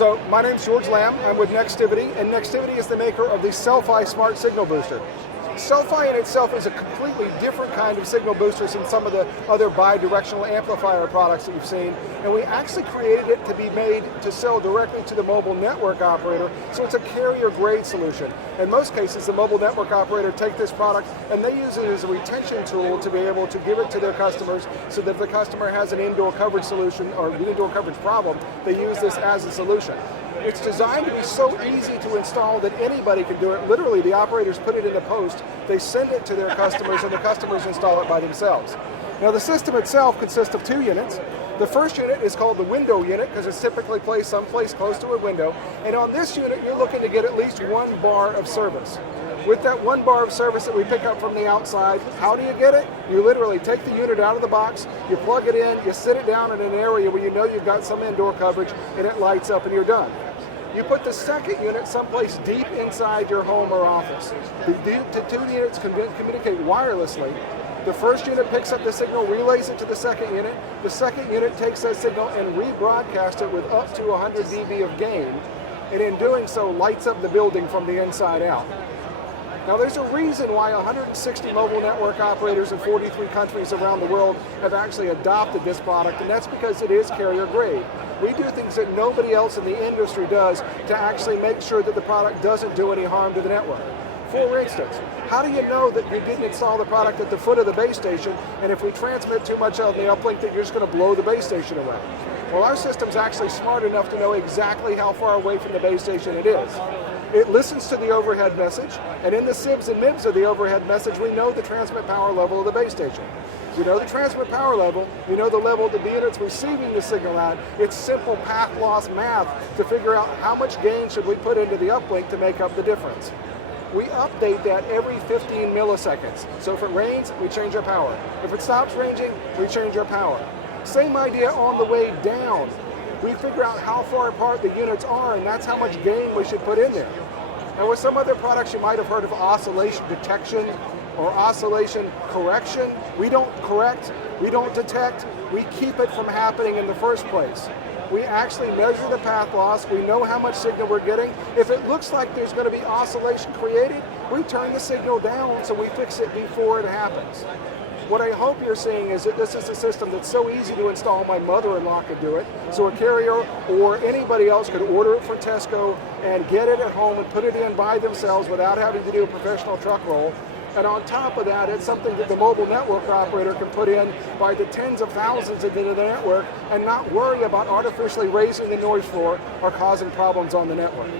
So my name's George Lamb. I'm with Nextivity, and Nextivity is the maker of the Selfie Smart Signal Booster. Selfie in itself is a completely different kind of signal booster than some of the other bi-directional amplifier products that you've seen, and we actually created it to be made to sell directly to the mobile network operator, so it's a carrier-grade solution. In most cases, the mobile network operator take this product and they use it as a retention tool to be able to give it to their customers, so that if the customer has an indoor coverage solution or an indoor coverage problem, they use this as a solution. It's designed to be so easy to install that anybody can do it. Literally, the operators put it in the post, they send it to their customers, and the customers install it by themselves. Now, the system itself consists of 2 units. The first unit is called the window unit because it's typically placed someplace close to a window. And on this unit, you're looking to get at least 1 bar of service. With that 1 bar of service that we pick up from the outside, how do you get it? You literally take the unit out of the box, you plug it in, you sit it down in an area where you know you've got some indoor coverage, and it lights up and you're done. You put the second unit someplace deep inside your home or office. The 2 units can communicate wirelessly. The first unit picks up the signal, relays it to the second unit. The second unit takes that signal and rebroadcasts it with up to 100 dB of gain, and in doing so lights up the building from the inside out. Now, there's a reason why 160 mobile network operators in 43 countries around the world have actually adopted this product, and that's because it is carrier grade. We do things that nobody else in the industry does to actually make sure that the product doesn't do any harm to the network. For instance, how do you know that you didn't install the product at the foot of the base station, and if we transmit too much on the uplink that you're just going to blow the base station away? Well, our system's actually smart enough to know exactly how far away from the base station it is. It listens to the overhead message, and in the sibs and mibs of the overhead message, we know the transmit power level of the base station. You know the transmit power level, you know the level that the unit's receiving the signal at. It's simple path loss math to figure out how much gain should we put into the uplink to make up the difference. We update that every 15 milliseconds. So if it rains, we change our power. If it stops raining, we change our power. Same idea on the way down. We figure out how far apart the units are, and that's how much gain we should put in there. And with some other products, you might have heard of oscillation detection or oscillation correction. We don't correct, we don't detect, we keep it from happening in the first place. We actually measure the path loss, we know how much signal we're getting. If it looks like there's going to be oscillation created, we turn the signal down so we fix it before it happens. What I hope you're seeing is that this is a system that's so easy to install, my mother-in-law could do it, so a carrier or anybody else could order it from Tesco and get it at home and put it in by themselves without having to do a professional truck roll. And on top of that, it's something that the mobile network operator can put in by the tens of thousands into the network and not worry about artificially raising the noise floor or causing problems on the network.